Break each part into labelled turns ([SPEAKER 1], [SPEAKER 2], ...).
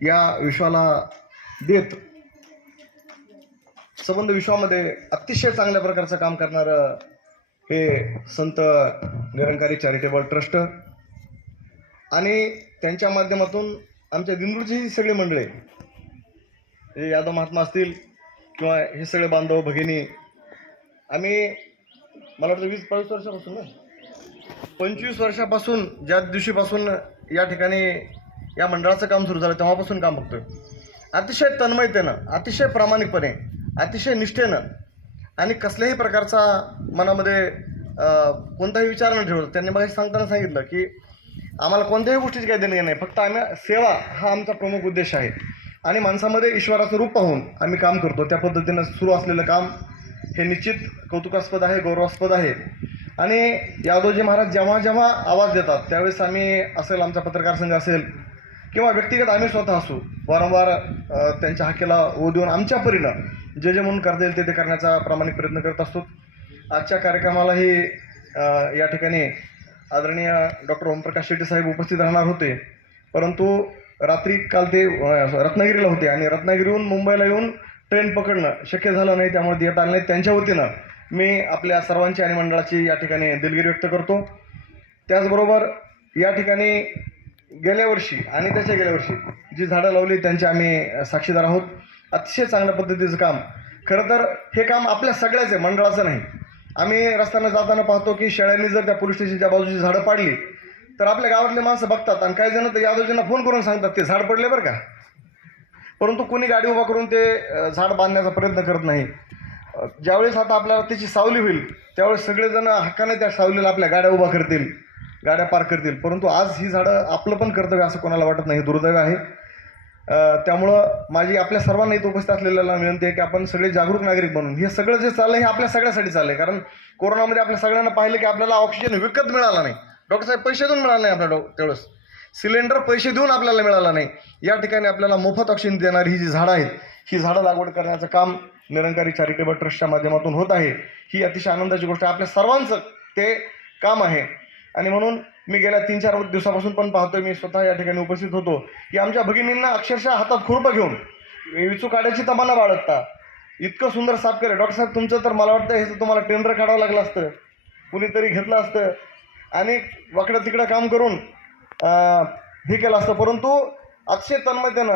[SPEAKER 1] या विश्वाला देत संबंध विश्वामध्ये अतिशय चांगल्या प्रकारचं काम करणारं हे संत निरंकारी चॅरिटेबल ट्रस्ट आणि त्यांच्या माध्यमातून आमच्या दिंडूरची ही सगळी मंडळी हे यादव महात्मा असतील किंवा हे सगळे बांधव भगिनी आम्ही मला वाटतं वीस बावीस वर्षापासून ना पंचवीस वर्षापासून ज्या दिवशीपासून या ठिकाणी या मंडळाचं काम सुरू झालं तेव्हापासून काम बघतोय. अतिशय तन्मयतेनं अतिशय प्रामाणिकपणे अतिशय निष्ठेनं आणि कसल्याही प्रकारचा मनामध्ये कोणताही विचार न ठेवलं त्यांनी मग सांगताना सांगितलं की आम्हाला कोणत्याही गोष्टीची काही देणं नाही. फक्त आम्ही सेवा हा आमचा प्रमुख उद्देश आहे. आणि माणसामध्ये ईश्वराचं रूप पाहून आम्ही काम करतो. त्या पद्धतीनं सुरू असलेलं काम हे निश्चित कौतुकास्पद आहे गौरवास्पद आहे. आणि यादवजी महाराज जेव्हा जेव्हा आवाज देतात त्यावेळेस आम्ही असेल आमचा पत्रकार संघ असेल किंवा व्यक्तिगत आम्ही स्वतः असू वारंवार त्यांच्या हाकेला ओ देऊन आमच्या परीनं जे जे म्हणून करता येईल ते ते करण्याचा प्रामाणिक प्रयत्न करत असतो. आजच्या कार्यक्रमालाही या ठिकाणी आदरणीय डॉक्टर ओमप्रकाश शेट्टी साहेब उपस्थित राहणार होते. परंतु रात्री काल ते रत्नागिरीला होते आणि रत्नागिरीहून मुंबईला येऊन ट्रेन पकडणं शक्य झालं नाही त्यामुळे येता आलं नाही. त्यांच्या वतीनं मी आपल्या सर्वांची आणि मंडळाची या ठिकाणी दिलगिरी व्यक्त करतो. त्याचबरोबर या ठिकाणी गेल्या वर्षी आणि त्याच्या गेल्या वर्षी जी झाडं लावली त्यांचे आम्ही साक्षीदार आहोत. अतिशय चांगल्या पद्धतीचं काम. खरं तर हे काम आपल्या सगळ्याच आहे मंडळाचं नाही. आम्ही रस्त्यानं जाताना पाहतो की शेळ्यांनी जर त्या पोलीस स्टेशनच्या बाजूची झाडं पाडली तर आपल्या गावातले माणसं बघतात आणि काही जण तर यादवजींना फोन करून सांगतात ते झाड पडले बरं का? परंतु कोणी गाडी उभा करून ते झाड बांधण्याचा प्रयत्न करत नाही. ज्यावेळेस आता आपल्याला त्याची सावली होईल त्यावेळेस सगळेजण हक्काने त्या सावलीला आपल्या गाड्या उभा करतील. गाड्या पार करतील. परंतु आज ही झाडं आपलं पण कर्तव्य असं कोणाला वाटत नाही. दुर्दैव आहे. त्यामुळं माझी आपल्या सर्वांना इथं उपस्थित असलेल्याला विनंती आहे की आपण सगळे जागरूक नागरिक बनून हे सगळं जे चाललं हे आपल्या सगळ्यासाठी चाललंय. कारण कोरोनामध्ये आपल्या सगळ्यांना पाहिलं की आपल्याला ऑक्सिजन विकत मिळाला नाही. डॉक्टर साहेब पैसे देऊन मिळाला नाही आपल्या डॉ तेवढंच. सिलेंडर पैसे देऊन आपल्याला मिळाला नाही. या ठिकाणी आपल्याला मोफत ऑक्सिजन देणारी ही जी झाडं आहेत ही झाडं लागवड करण्याचं काम निरंकारी चॅरिटेबल ट्रस्टच्या माध्यमातून होत आहे. ही अतिशय आनंदाची गोष्ट आहे. आपल्या सर्वांचं ते काम आहे. आणि म्हणून मी गेल्या तीन चार दिवसापासून पण पाहतोय मी स्वतः या ठिकाणी उपस्थित होतो. की आमच्या भगिनींना अक्षरशः हातात खुरपं घेऊन विचू काढायची तमाना बाळगता. इतकं सुंदर साफ करे डॉक्टर साहेब तुमचं तर मला वाटतं ह्याचं तुम्हाला टेंडर काढावं लागलं असतं. कुणीतरी घेतलं असतं. आणि वाकडं तिकडं काम करून हे केलं असतं. परंतु अक्षय तन्मयतेनं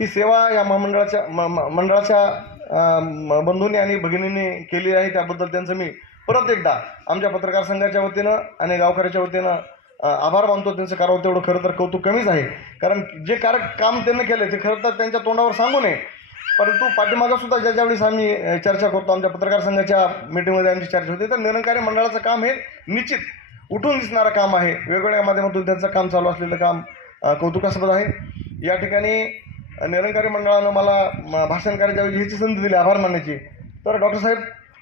[SPEAKER 1] ही सेवा या महामंडळाच्या म- मंडळाच्या म- बंधूंनी आणि भगिनींनी केली आहे. त्याबद्दल त्यांचं मी परत एकदा आमच्या पत्रकार संघाच्या वतीनं आणि गावकऱ्याच्या वतीनं आभार मानतो त्यांचं करावं तेवढं खरं तर कौतुक कमीच आहे. कारण जे कार काम त्यांनी केलं ते खरं तर त्यांच्या तोंडावर सांगू नये. परंतु पाठीमागं सुद्धा ज्या ज्यावेळेस आम्ही चर्चा करतो आमच्या पत्रकार संघाच्या मीटिंगमध्ये आमची चर्चा होते तर निरंकारी मंडळाचं काम हे निश्चित उठून दिसणारं काम आहे. वेगवेगळ्या माध्यमातून त्यांचं काम चालू असलेलं काम कौतुकास्पद आहे. या ठिकाणी निरंकारी मंडळानं मला भाषण करायच्या ह्याची संधी दिली आभार मानण्याची तर डॉक्टर साहेब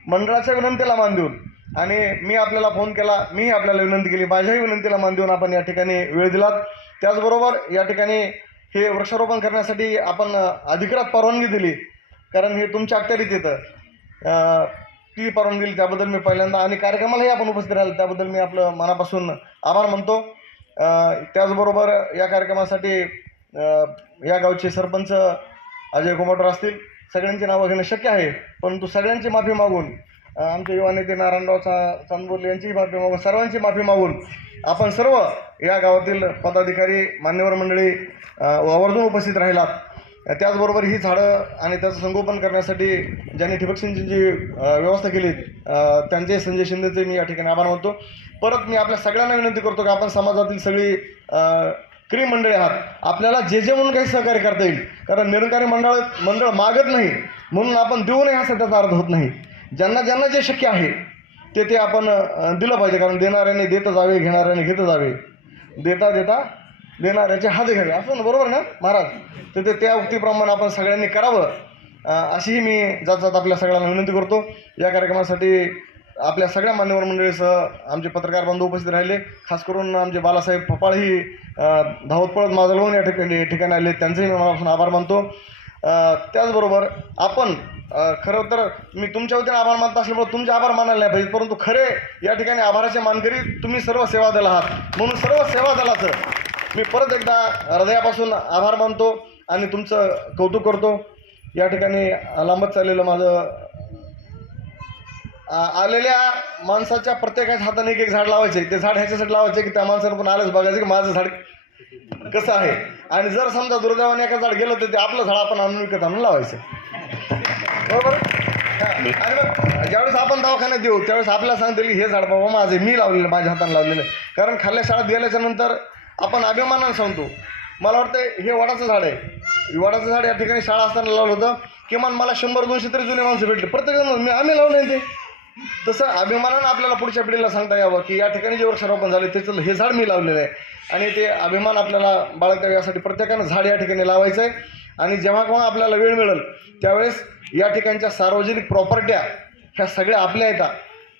[SPEAKER 1] मंडळाच्या विनंतीला मान देऊन आणि मी आपल्याला फोन केला मीही आपल्याला विनंती केली माझ्याही विनंतीला मान देऊन आपण या ठिकाणी वेळ दिलात. त्याचबरोबर या ठिकाणी हे वृक्षारोपण करण्यासाठी आपण अधिकृत परवानगी दिली कारण हे तुमच्या अखत्यारीत येतं. ती परवानगी दिली त्याबद्दल मी पहिल्यांदा आणि कार्यक्रमालाही आपण उपस्थित राहिलं त्याबद्दल मी आपलं मनापासून आभार मानतो. त्याचबरोबर या कार्यक्रमासाठी या गावचे सरपंच अजय कुमाटर असतील सगळ्यांची नावं घेणं शक्य आहे. परंतु सगळ्यांची माफी मागून आमचे युवा नेते नारायणराव चा चांदबोरले यांचीही माफी मागून सर्वांची माफी मागून आपण सर्व या गावातील पदाधिकारी मान्यवर मंडळी आवर्जून उपस्थित राहिलात. त्याचबरोबर ही झाडं आणि त्याचं संगोपन करण्यासाठी ज्यांनी ठिबक सिंचनची व्यवस्था केली त्यांचे संजय शिंदेचे मी या ठिकाणी आभार मानतो. परत मी आपल्या सगळ्यांना विनंती करतो की आपण समाजातील सगळी क्री मंडळी आहात. आपल्याला जे जे म्हणून काही सहकार्य करता येईल कारण निरंकारी मंडळ मंडळ मागत नाही म्हणून आपण देऊ नये हा सध्याचा अर्थ होत नाही. ज्यांना ज्यांना जे शक्य आहे ते ते आपण दिलं पाहिजे कारण देणाऱ्याने देत जावे घेणाऱ्याने घेत जावे. देता देता देणाऱ्याचे हात घ्यावे. असं ना बरोबर ना महाराज? तर ते त्या उक्तीप्रमाणे आपण सगळ्यांनी करावं. अशीही मी जात जात आपल्या सगळ्यांना विनंती करतो. या कार्यक्रमासाठी आपल्या सगळ्या मान्यवर मंडळीसह आमचे पत्रकार बंधू उपस्थित राहिले. खास करून आमचे बालासाहेब फपाळही धावत पळत माझं लावून या ठिकाणी ठिकाणी आले. त्यांचेही मी मनापासून आभार मानतो. त्याचबरोबर आपण खरं तर मी तुमच्या वतीने आभार मानत असल्यामुळे तुमचे आभार मानायला नाही पाहिजे. परंतु खरे या ठिकाणी आभाराचे मानकरी तुम्ही सर्व सेवा दल आहात. म्हणून सर्व सेवा दलाचं मी परत एकदा हृदयापासून आभार मानतो आणि तुमचं कौतुक करतो. या ठिकाणी लांबत चाललेलं माझं आलेल्या माणसाच्या प्रत्येकाच्या हाताने एक एक झाड लावायचे. ते झाड ह्याच्यासाठी लावायचे की त्या माणसानं पण आलंच बघायचं की माझं झाड कसं आहे. आणि जर समजा दुर्दैवाने एका झाड गेलं तर ते आपलं झाड आपण आणून विकत आणून लावायचं. बरोबर? आणि मग ज्यावेळेस आपण दवाखान्यात देऊ त्यावेळेस आपल्याला सांगतील की हे झाड बाबा माझे मी लावलेलं माझ्या हाताने लावलेलं कारण खाल्ल्या शाळेत गेल्याच्यानंतर आपण अभिमानानं सांगतो. मला वाटतं हे वडाचं झाड आहे. वडाचं झाड या ठिकाणी शाळा असताना लावलं होतं. किमान मला शंभर दोनशे तरी जुने माणसं भेटले. प्रत्येक मी आम्ही लावले ते. तसं अभिमानानं आपल्याला पुढच्या पिढीला सांगता यावं की या ठिकाणी जे वृक्षारोपण झाले त्याचं हे झाड मी लावलेलं आहे. आणि ते अभिमान आपल्याला बाळगता यासाठी प्रत्येकानं झाड या ठिकाणी लावायचं आहे आणि जेव्हा केव्हा आपल्याला वेळ मिळेल त्यावेळेस या ठिकाणच्या सार्वजनिक प्रॉपर्ट्या ह्या सगळ्या आपल्या येतात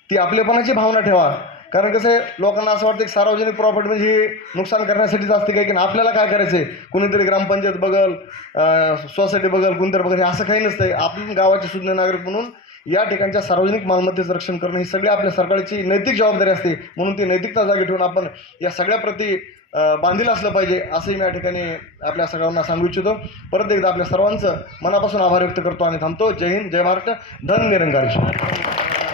[SPEAKER 1] ती आपलेपणाची भावना ठेवा. कारण कसं आहे लोकांना असं वाटतं की सार्वजनिक प्रॉपर्टी म्हणजे हे नुकसान करण्यासाठीच असते काही की आपल्याला काय करायचं आहे कुणीतरी ग्रामपंचायत बघल सोसायटी बघल कोणतरी बघल हे असं काही नसतं आपण गावाचे सुज्ञ नागरिक म्हणून या ठिकाणच्या सार्वजनिक मालमत्तेचं रक्षण करणं ही सगळी आपल्या सरकारची नैतिक जबाबदारी असते. म्हणून ती नैतिकता जागी ठेवून आपण या सगळ्या प्रती बांधील असलं पाहिजे असंही मी या ठिकाणी आपल्या सगळ्यांना सांगू इच्छितो. परत एकदा आपल्या सर्वांचं मनापासून आभार व्यक्त करतो आणि थांबतो. जय हिंद जय महाराष्ट्र. धन निरंकारी.